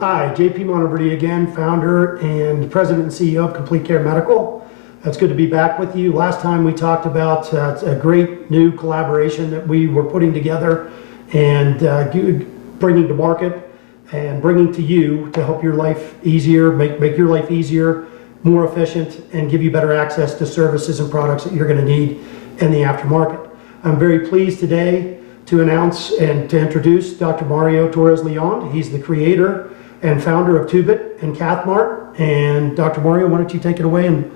Hi, JP Monteverdi again, founder and president and CEO of Complete Care Medical. It's good to be back with you. Last time we talked about a great new collaboration that we were putting together and bringing to market and bringing to you to help your life easier, make your life easier, more efficient, and give you better access to services and products that you're going to need in the aftermarket. I'm very pleased today to announce and to introduce Dr. Mario Torres-Leon. He's the creator and founder of Tubiit and Cathmart. And Dr. Mario, why don't you take it away and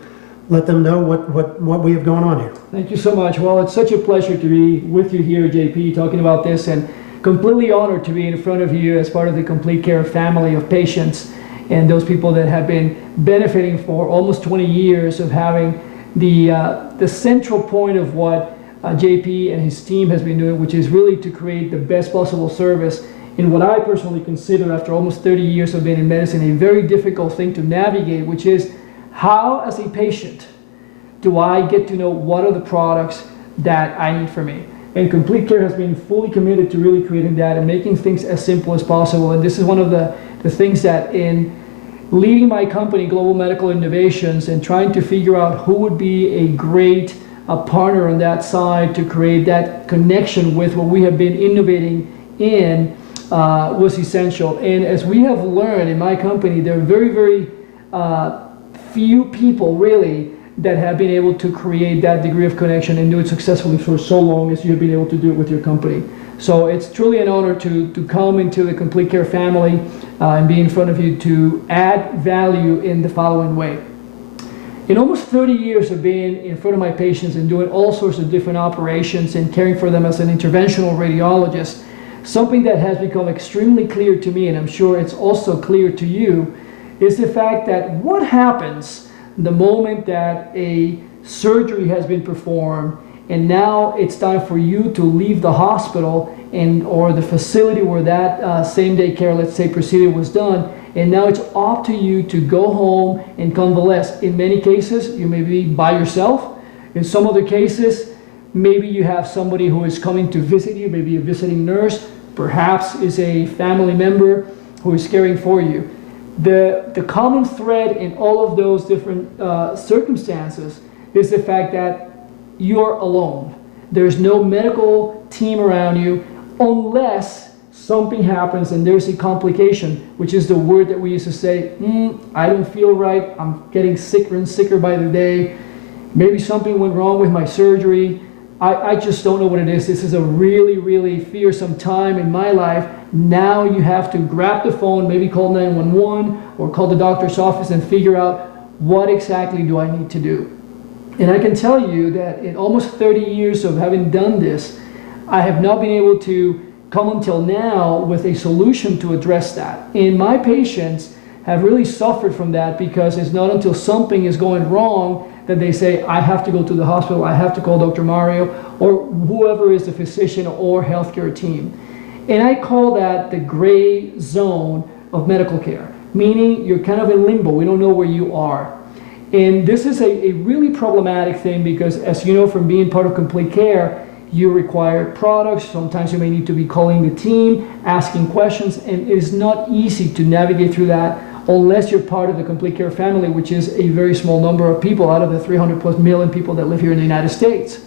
let them know what we have going on here. Thank you so much. Well, it's such a pleasure to be with you here, JP, talking about this, and completely honored to be in front of you as part of the Complete Care family of patients and those people that have been benefiting for almost 20 years of having the central point of what JP and his team has been doing, which is really to create the best possible service in what I personally consider, after almost 30 years of being in medicine, a very difficult thing to navigate, which is how, as a patient, do I get to know what are the products that I need for me? And Complete Care has been fully committed to really creating that and making things as simple as possible. And this is one of the things that in leading my company, Global Medical Innovations, and trying to figure out who would be a great partner on that side to create that connection with what we have been innovating in was essential. And as we have learned in my company, there are very, very few people really that have been able to create that degree of connection and do it successfully for so long as you've been able to do it with your company. So it's truly an honor to come into the Complete Care family and be in front of you to add value in the following way. In almost 30 years of being in front of my patients and doing all sorts of different operations and caring for them as an interventional radiologist, something that has become extremely clear to me, and I'm sure it's also clear to you, is the fact that what happens the moment that a surgery has been performed and now it's time for you to leave the hospital or the facility where that same-day care, let's say, procedure was done, and now it's up to you to go home and convalesce. In many cases, you may be by yourself. In some other cases, maybe you have somebody who is coming to visit you, maybe a visiting nurse, perhaps is a family member who is caring for you. The common thread in all of those different circumstances is the fact that you're alone. There's no medical team around you unless something happens and there's a complication, which is the word that we used to say, I don't feel right, I'm getting sicker and sicker by the day, maybe something went wrong with my surgery, I just don't know what it is. This is a really, really fearsome time in my life. Now you have to grab the phone, maybe call 911 or call the doctor's office and figure out what exactly do I need to do. And I can tell you that in almost 30 years of having done this, I have not been able to come until now with a solution to address that. And my patients have really suffered from that because it's not until something is going wrong that they say, I have to go to the hospital, I have to call Dr. Mario, or whoever is the physician or healthcare team. And I call that the gray zone of medical care, meaning you're kind of in limbo. We don't know where you are. And this is a really problematic thing because, as you know from being part of Complete Care, you require products. Sometimes you may need to be calling the team, asking questions, and it is not easy to navigate through that unless you're part of the Complete Care family, which is a very small number of people out of the 300+ million people that live here in the United States.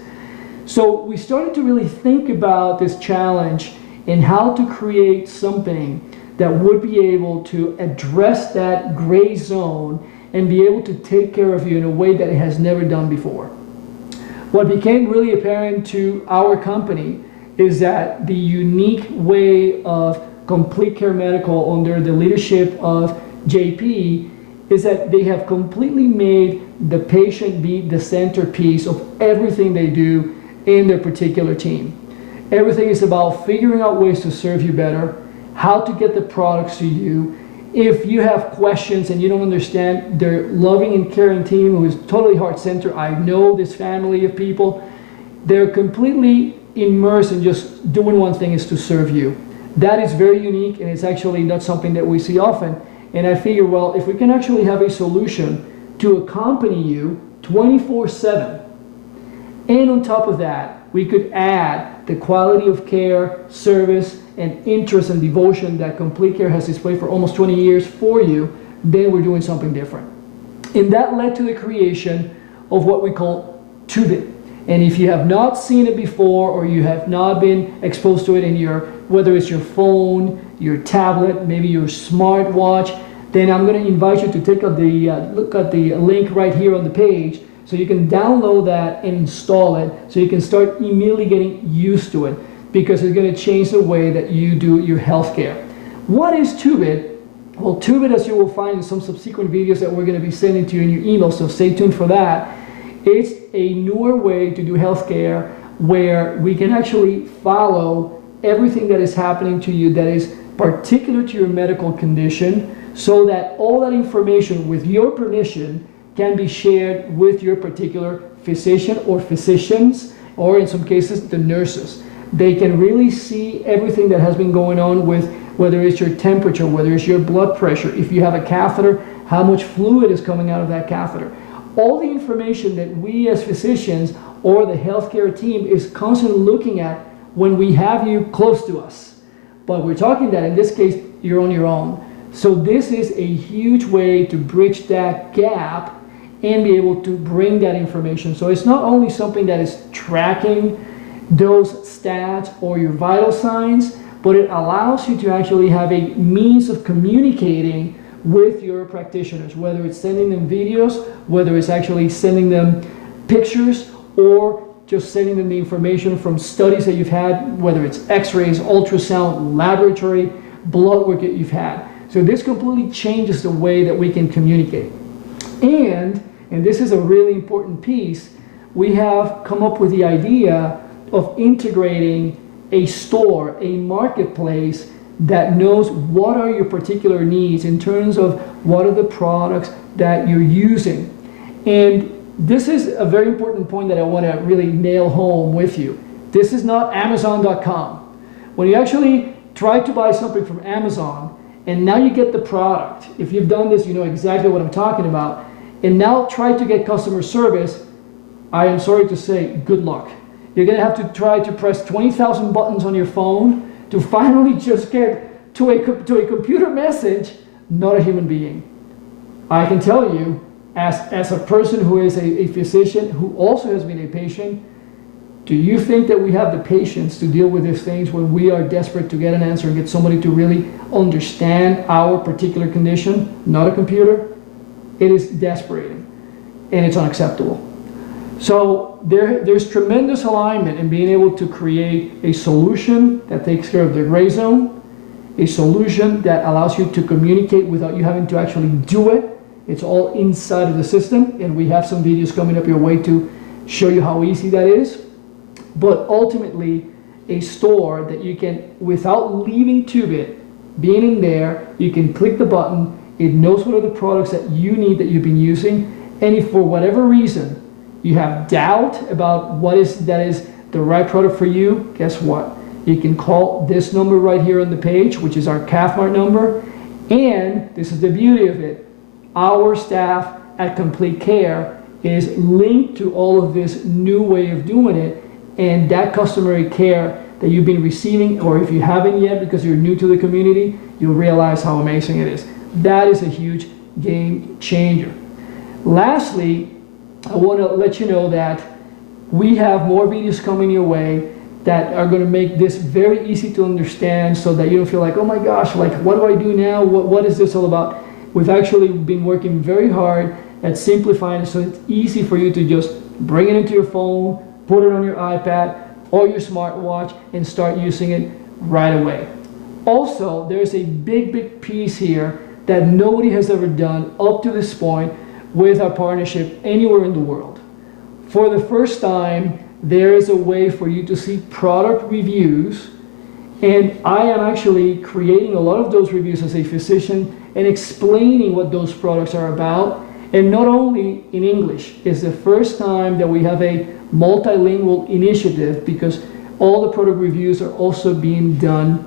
So we started to really think about this challenge and how to create something that would be able to address that gray zone and be able to take care of you in a way that it has never done before. What became really apparent to our company is that the unique way of Complete Care Medical under the leadership of JP is that they have completely made the patient be the centerpiece of everything they do in their particular team. Everything is about figuring out ways to serve you better, how to get the products to you. If you have questions and you don't understand, their loving and caring team who is totally heart-centered, I know this family of people, they're completely immersed in just doing one thing, is to serve you. That is very unique, and it's actually not something that we see often. And I figure, well, if we can actually have a solution to accompany you 24/7, and on top of that, we could add the quality of care, service, and interest and devotion that Complete Care has displayed for almost 20 years for you, then we're doing something different. And that led to the creation of what we call Tubiit. And if you have not seen it before, or you have not been exposed to it in your, whether it's your phone, your tablet, maybe your smartwatch, then I'm going to invite you to take a look at the link right here on the page, so you can download that and install it, so you can start immediately getting used to it, because it's going to change the way that you do your healthcare. What is Tubiit? Well, Tubiit, as you will find in some subsequent videos that we're going to be sending to you in your email, so stay tuned for that. It's a newer way to do healthcare where we can actually follow everything that is happening to you that is particular to your medical condition, so that all that information, with your permission, can be shared with your particular physician or physicians, or in some cases, the nurses. They can really see everything that has been going on with, whether it's your temperature, whether it's your blood pressure, if you have a catheter, how much fluid is coming out of that catheter. All the information that we as physicians or the healthcare team is constantly looking at when we have you close to us. But we're talking that in this case, you're on your own. So this is a huge way to bridge that gap and be able to bring that information. So it's not only something that is tracking those stats or your vital signs, but it allows you to actually have a means of communicating with your practitioners, whether it's sending them videos, whether it's actually sending them pictures, or just sending them the information from studies that you've had, whether it's x-rays, ultrasound, laboratory, blood work that you've had. So this completely changes the way that we can communicate. And this is a really important piece, we have come up with the idea of integrating a store, a marketplace that knows what are your particular needs in terms of what are the products that you're using. And this is a very important point that I want to really nail home with you. This is not Amazon.com. When you actually try to buy something from Amazon, and now you get the product, if you've done this, you know exactly what I'm talking about, and now try to get customer service, I am sorry to say, good luck. You're going to have to try to press 20,000 buttons on your phone to finally just get to a computer message, not a human being. I can tell you, as a person who is a physician who also has been a patient, do you think that we have the patience to deal with these things when we are desperate to get an answer and get somebody to really understand our particular condition, not a computer? It is desperating, and it's unacceptable. So there's tremendous alignment in being able to create a solution that takes care of the gray zone, a solution that allows you to communicate without you having to actually do it. It's all inside of the system, and we have some videos coming up your way to show you how easy that is. But ultimately, a store that you can, without leaving Tubiit, being in there, you can click the button, it knows what are the products that you need that you've been using, and if for whatever reason you have doubt about what is the right product for you, guess what? You can call this number right here on the page, which is our CAFMART number, and this is the beauty of it. Our staff at Complete Care is linked to all of this new way of doing it, and that customary care that you've been receiving, or if you haven't yet because you're new to the community, you'll realize how amazing it is. That is a huge game changer. Lastly, I want to let you know that we have more videos coming your way that are going to make this very easy to understand, so that you don't feel like, oh my gosh, like what do I do now? What is this all about? We've actually been working very hard at simplifying it so it's easy for you to just bring it into your phone, put it on your iPad or your smartwatch, and start using it right away. Also, there's a big piece here that nobody has ever done up to this point with our partnership anywhere in the world. For the first time, there is a way for you to see product reviews, and I am actually creating a lot of those reviews as a physician and explaining what those products are about, and not only in English. It's the first time that we have a multilingual initiative, because all the product reviews are also being done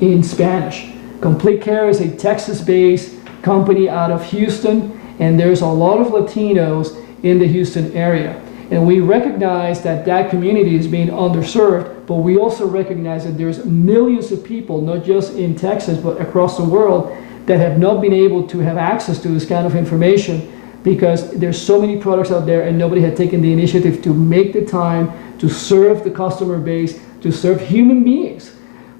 in Spanish. Complete Care is a Texas-based company out of Houston, and there's a lot of Latinos in the Houston area. And we recognize that that community is being underserved, but we also recognize that there's millions of people, not just in Texas, but across the world, that have not been able to have access to this kind of information because there's so many products out there and nobody had taken the initiative to make the time to serve the customer base, to serve human beings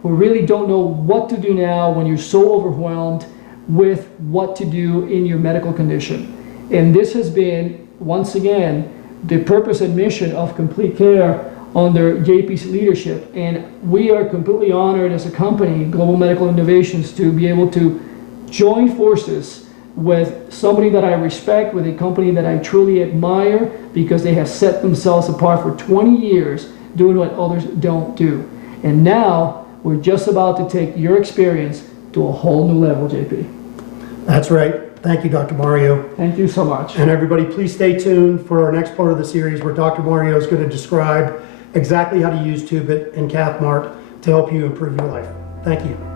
who really don't know what to do now when you're so overwhelmed with what to do in your medical condition. And this has been, once again, the purpose and mission of Complete Care under JP's leadership. And we are completely honored as a company, Global Medical Innovations, to be able to join forces with somebody that I respect, with a company that I truly admire, because they have set themselves apart for 20 years doing what others don't do. And now we're just about to take your experience to a whole new level, JP. That's right. Thank you, Dr. Mario. Thank you so much. And everybody, please stay tuned for our next part of the series where Dr. Mario is going to describe exactly how to use Tubiit and CathMart to help you improve your life. Thank you.